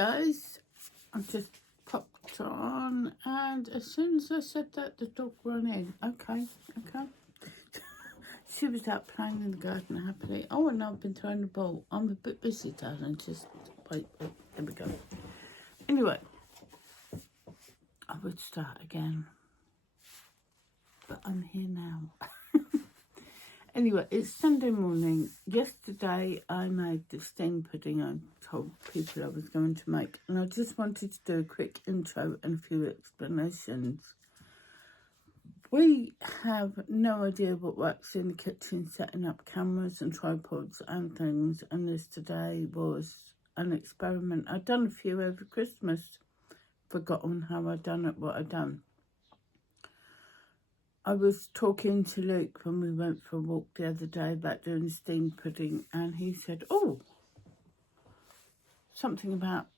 guys, I just popped on, and as soon as I said that, the dog ran in. Okay. She was out playing in the garden happily. Oh, and I've been throwing the ball. I'm a bit busy, darling. Just wait, there we go. Anyway, I would start again, but I'm here now. Anyway, it's Sunday morning. Yesterday I made the steamed pudding I told people I was going to make, and I just wanted to do a quick intro and a few explanations. We have no idea what works in the kitchen, setting up cameras and tripods and things, and this today was an experiment. I'd done a few over Christmas, forgotten how I'd done it, what I'd done. I was talking to Luke when we went for a walk the other day about doing steamed pudding, and he said, oh, something about,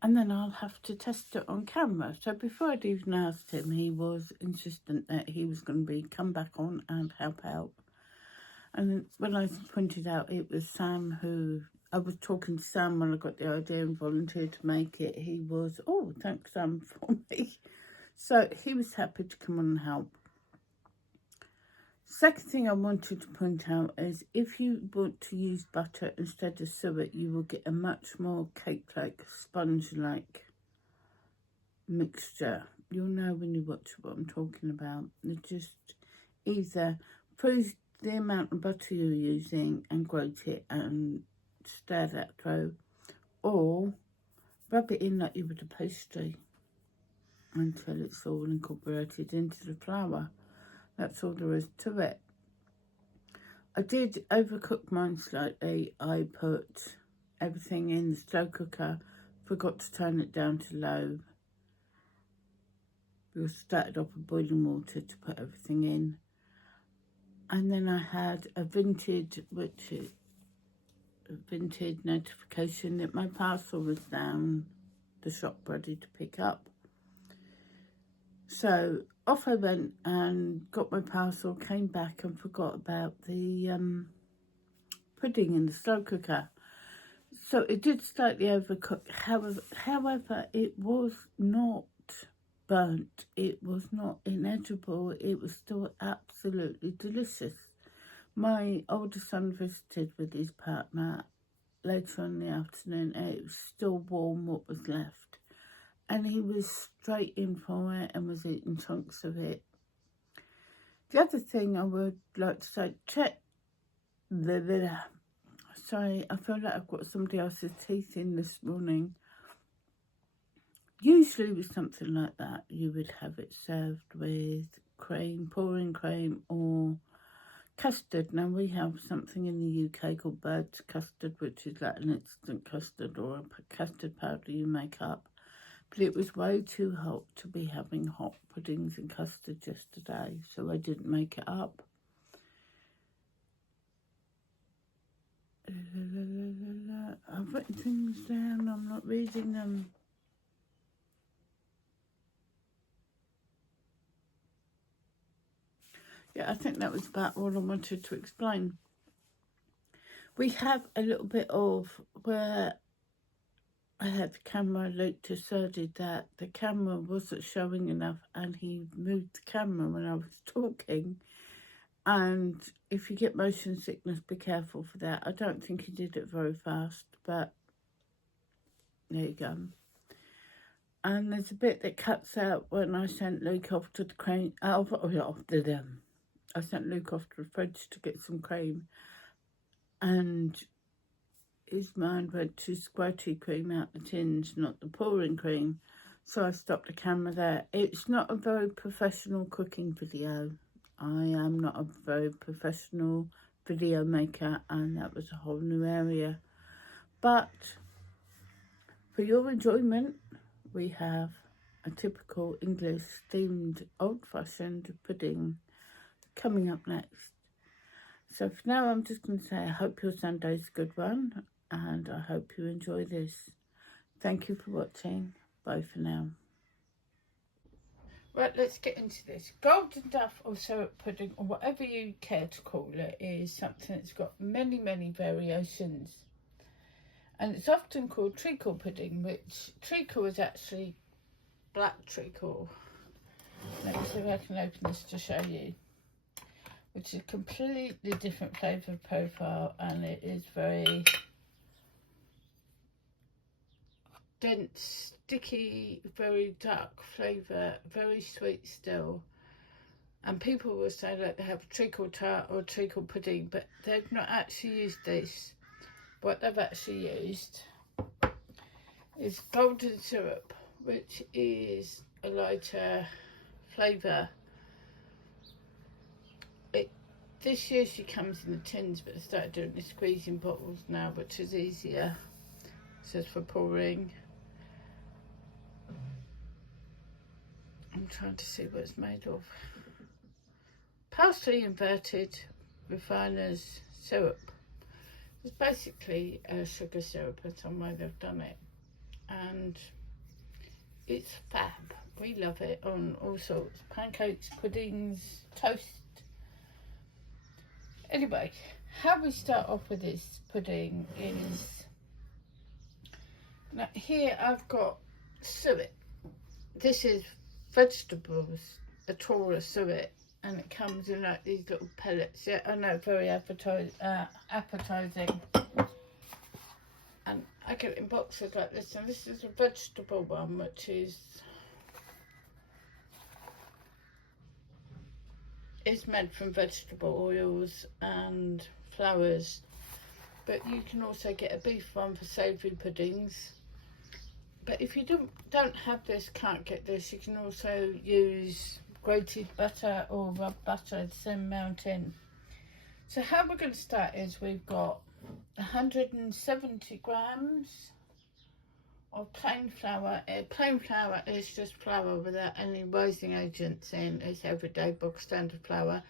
and then I'll have to test it on camera. So before I'd even asked him, he was insistent that he was going to come back on and help out. And when I pointed out it was Sam who, I was talking to Sam when I got the idea and volunteered to make it, he was, oh, thanks Sam for me. So he was happy to come on and help. Second thing I wanted to point out is if you want to use butter instead of suet, you will get a much more cake-like, sponge-like mixture. You'll know when you watch what I'm talking about. You just either freeze the amount of butter you're using and grate it and stir that through, or rub it in like you would a pastry until it's all incorporated into the flour. That's all there is to it. I did overcook mine slightly. I put everything in the slow cooker, forgot to turn it down to low. We started off with boiling water to put everything in. And then I had a vintage notification that my parcel was down the shop ready to pick up. So off I went and got my parcel, came back and forgot about the pudding in the slow cooker. So it did slightly overcook. However, it was not burnt. It was not inedible. It was still absolutely delicious. My older son visited with his partner later in the afternoon, and it was still warm what was left. And he was straight in for it and was eating chunks of it. The other thing I would like to say, sorry, I feel like I've got somebody else's teeth in this morning. Usually with something like that, you would have it served with cream, pouring cream or custard. Now we have something in the UK called bird's custard, which is like an instant custard or a custard powder you make up. But it was way too hot to be having hot puddings and custard yesterday, so I didn't make it up. I've written things down, I'm not reading them. Yeah, I think that was about all I wanted to explain. We have a little bit of where I had the camera. Luke decided that the camera wasn't showing enough and he moved the camera when I was talking. And if you get motion sickness, be careful for that. I don't think he did it very fast, but there you go. And there's a bit that cuts out when I sent Luke off to the crane. I sent Luke off to the fridge to get some cream, and his mind went to squirty cream out the tins, not the pouring cream. So I stopped the camera there. It's not a very professional cooking video. I am not a very professional video maker, and that was a whole new area. But for your enjoyment, we have a typical English steamed old-fashioned pudding coming up next. So for now, I'm just going to say I hope your Sunday's a good one, and I hope you enjoy this. Thank you for watching. Bye for now. Right, let's get into this. Golden duff or syrup pudding, or whatever you care to call it, is something that's got many, many variations. And it's often called treacle pudding, which treacle is actually black treacle. Let me see if I can open this to show you. Which is a completely different flavour profile, and it is very dense, sticky, very dark flavour, very sweet still. And people will say that they have treacle tart or treacle pudding, but they've not actually used this. What they've actually used is golden syrup, which is a lighter flavour. This usually comes in the tins, but I started doing the squeezing bottles now, which is easier. It says for pouring. I'm trying to see what it's made of. Partially inverted refiner's syrup. It's basically a sugar syrup in some way they've done it. And it's fab. We love it on all sorts. Pancakes, puddings, toast. Anyway, how we start off with this pudding is, now here I've got suet. This is vegetables, a Torah suet, and it comes in like these little pellets. Yeah, I know, very appetizing. And I get it in boxes like this, and this is a vegetable one, which is made from vegetable oils and flours, but you can also get a beef one for savoury puddings. But if you don't have this, can't get this, you can also use grated butter or rubbed butter, the same amount in. So how we're going to start is we've got 170 grams of plain flour. Plain flour is just flour without any rising agents in. It's everyday bog standard flour,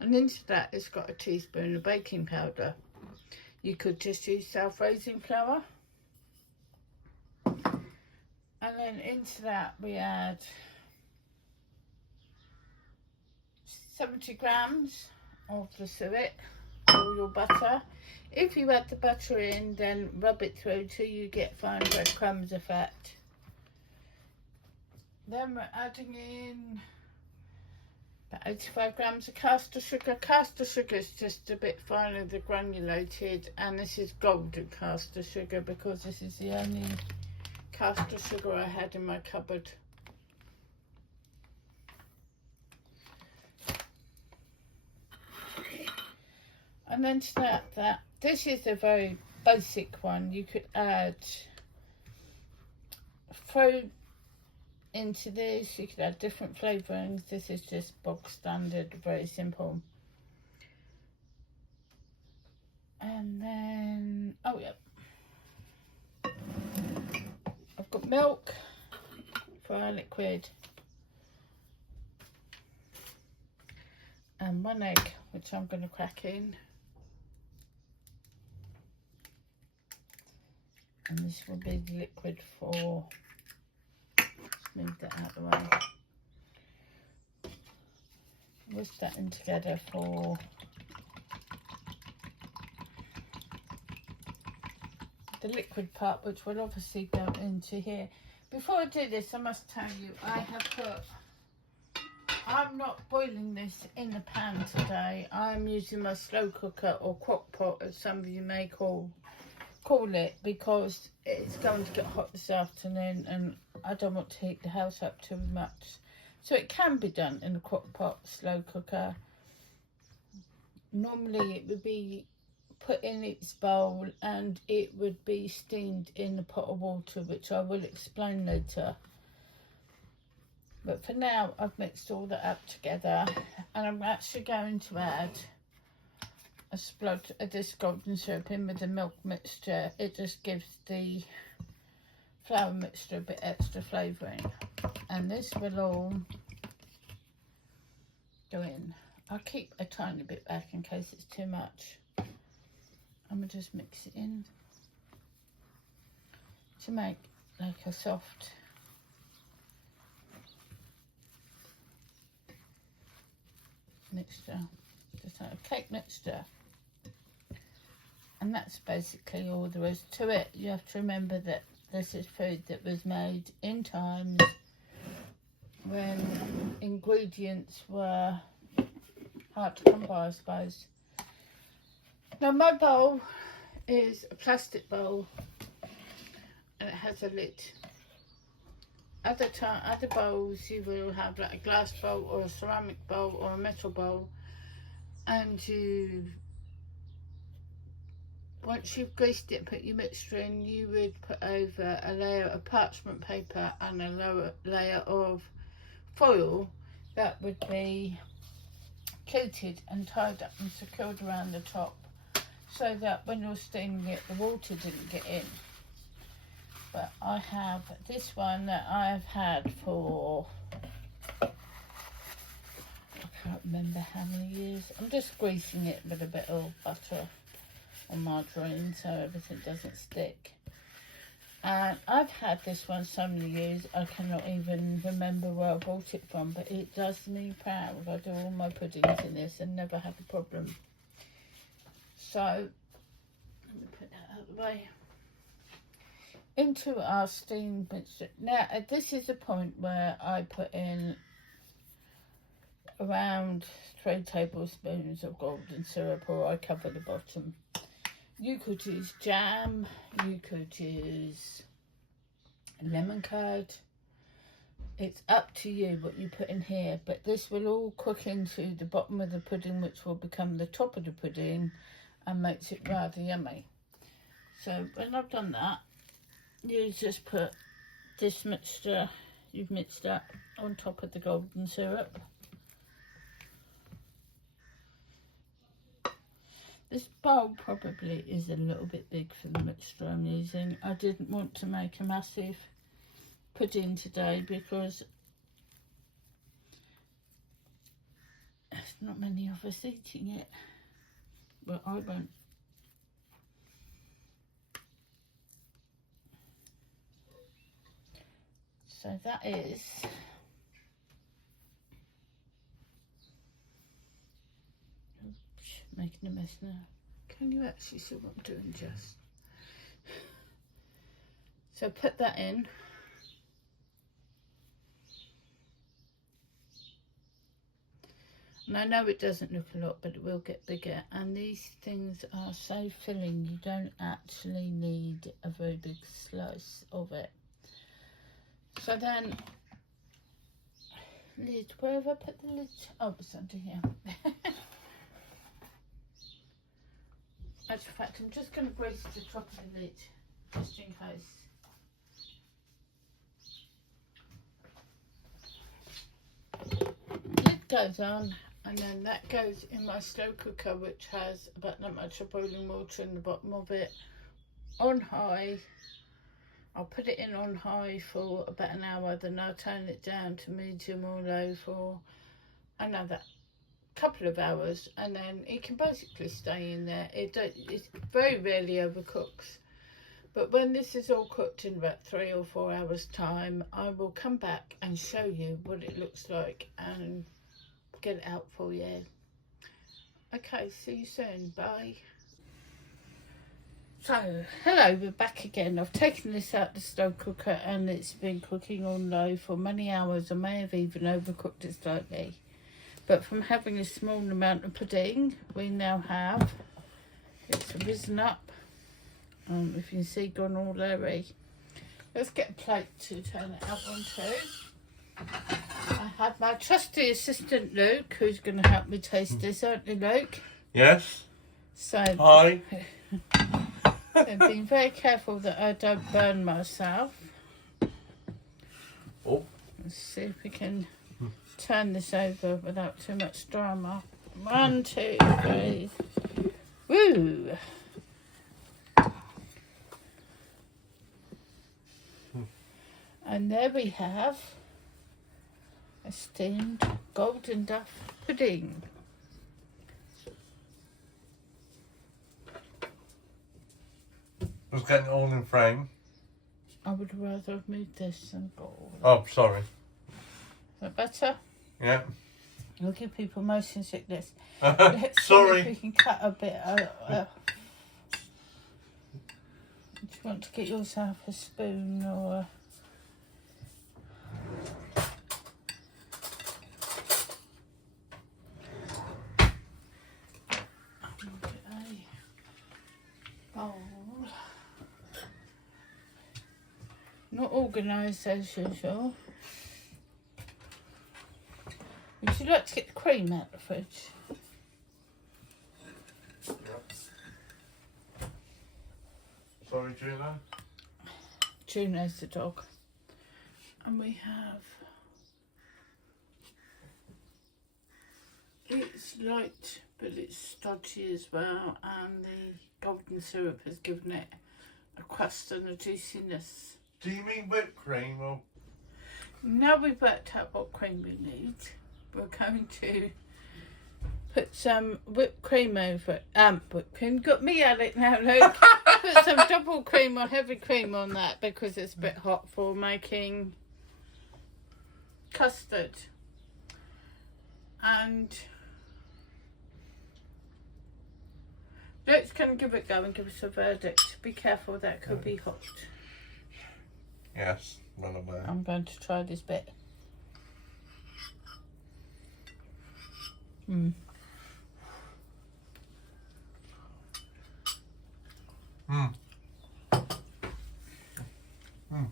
and into that it's got a teaspoon of baking powder. You could just use self-raising flour, and then into that we add 70 grams of the suet or your butter. If you add the butter in, then rub it through till you get fine breadcrumbs effect. Then we're adding in about 85 grams of caster sugar. Caster sugar is just a bit finer than granulated, and this is golden caster sugar because this is the only caster sugar I had in my cupboard. And then to that, this is a very basic one. You could add fruit into this, you could add different flavourings. This is just bog standard, very simple. And then, oh yeah, I've got milk for our liquid, and 1 egg, which I'm going to crack in. And this will be the liquid for, let's move that out of the way. Whisk that in together for the liquid part, which will obviously go into here. Before I do this, I must tell you, I'm not boiling this in the pan today. I'm using my slow cooker or crock pot, as some of you may call it, because it's going to get hot this afternoon and I don't want to heat the house up too much. So it can be done in a crock pot, slow cooker. Normally it would be put in its bowl and it would be steamed in a pot of water, which I will explain later. But for now I've mixed all that up together, and I'm actually going to add a splodge of this golden syrup in with the milk mixture. It just gives the flour mixture a bit extra flavouring, and this will all go in. I'll keep a tiny bit back in case it's too much. I'm gonna just mix it in to make like a soft mixture, just like a cake mixture. And that's basically all there is to it. You have to remember that this is food that was made in times when ingredients were hard to come by, I suppose. Now my bowl is a plastic bowl and it has a lid. Other bowls you will have like a glass bowl or a ceramic bowl or a metal bowl, and once you've greased it, put your mixture in, you would put over a layer of parchment paper and a lower layer of foil that would be pleated and tied up and secured around the top, so that when you're steaming it, the water didn't get in. But I have this one that I've had for, I can't remember how many years. I'm just greasing it with a bit of butter or margarine so everything doesn't stick. And I've had this one so many years I cannot even remember where I bought it from, but it does me proud. I do all my puddings in this and never have a problem. So let me put that out of the way. Into our steamed mixture. Now this is the point where I put in around 3 tablespoons of golden syrup, or I cover the bottom. You could use jam, you could use lemon curd. It's up to you what you put in here, but this will all cook into the bottom of the pudding, which will become the top of the pudding and makes it rather yummy. So when I've done that, you just put this mixture you've mixed up on top of the golden syrup. This bowl probably is a little bit big for the mixture I'm using. I didn't want to make a massive pudding today because there's not many of us eating it. Well, I won't. So that is making a mess now. Can you actually see what I'm doing, Jess? So put that in. And I know it doesn't look a lot, but it will get bigger. And these things are so filling, you don't actually need a very big slice of it. So then, lid, where have I put the lid? Oh, it's under here. As a fact, I'm just going to grease the top of the lid, just in case. Lid goes on, and then that goes in my slow cooker, which has about that much of boiling water in the bottom of it, on high. I'll put it in on high for about an hour, then I'll turn it down to medium or low for another couple of hours, and then it can basically stay in there. It very rarely overcooks, but when this is all cooked in about 3 or 4 hours time, I will come back and show you what it looks like and get it out for you. Okay, see you soon. Bye. So, hello, we're back again. I've taken this out the slow cooker and it's been cooking on low for many hours. I may have even overcooked it slightly. But from having a small amount of pudding, we now have, it's risen up. If you can see, gone all airy. Let's get a plate to turn it out onto. I have my trusty assistant Luke, who's going to help me taste this, aren't you, Luke? Yes. So, Hi. I've been very careful that I don't burn myself. Oh. Let's see if we can turn this over without too much drama. 1, 2, 3. Woo! And there we have a steamed golden duff pudding. I was getting it all in frame. I would rather have moved this than gold. Oh, sorry. Is that better? Yeah. We'll give people motion sickness. Sorry. See if we can cut a bit. Do you want to get yourself a spoon or bowl? Not organised as usual. Would you like to get the cream out of the fridge? Sorry, Juno. Juno's the dog. And we have... It's light, but it's stodgy as well. And the golden syrup has given it a crust and a juiciness. Do you mean whipped cream or? Now we've worked out what cream we need, we're going to put some whipped cream over it. Whipped cream, got me at it now, look. Put some double cream or heavy cream on that because it's a bit hot for making custard. And Luke's going to give it a go and give us a verdict. Be careful, that could be hot. Yes, well aware. I'm going to try this bit. Mm. Mm. Mm.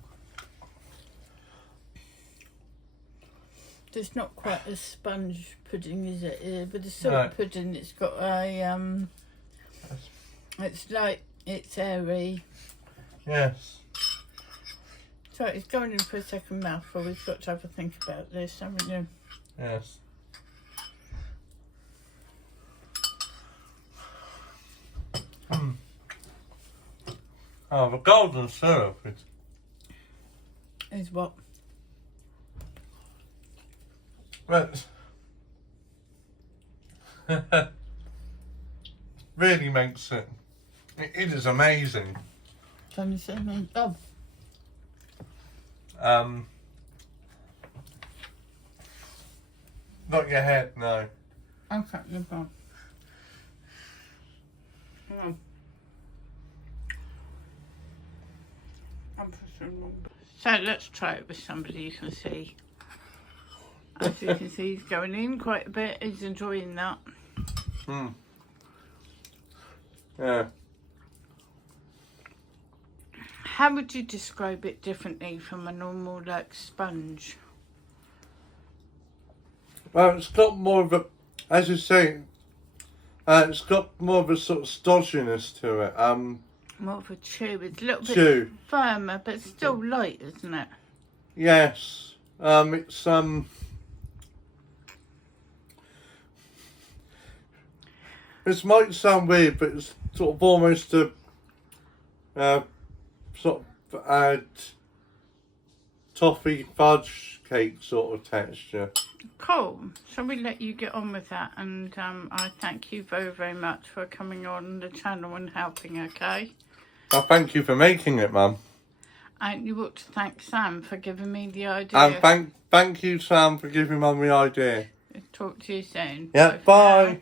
It's not quite a sponge pudding, is it? With the salt pudding, it's got a it's light, it's airy. Yes. So it's going in for a second mouthful. We've got to have a think about this, haven't you? Yes. Mm. Oh, the golden syrup Is what? That's really makes it. It is amazing. Can you see me? Oh. Not your head, no. Okay, no problem. Hang on. I'm pushing wrong. So let's try it with somebody you can see. As you can see, he's going in quite a bit. He's enjoying that. Mm. Yeah. How would you describe it differently from a normal, like, sponge? Well, it's got more of a, as you say, it's got more of a sort of stodginess to it. More of a chew. It's a little Chew. bit firmer, but still light, isn't it? Yes. This might sound weird, but it's sort of almost a sort of toffee fudge cake sort of texture. Cool. Shall we let you get on with that? And I thank you very, very much for coming on the channel and helping, okay? Well, thank you for making it, Mum. And you ought to thank Sam for giving me the idea. And thank you, Sam, for giving Mum the idea. Talk to you soon. Yeah, bye.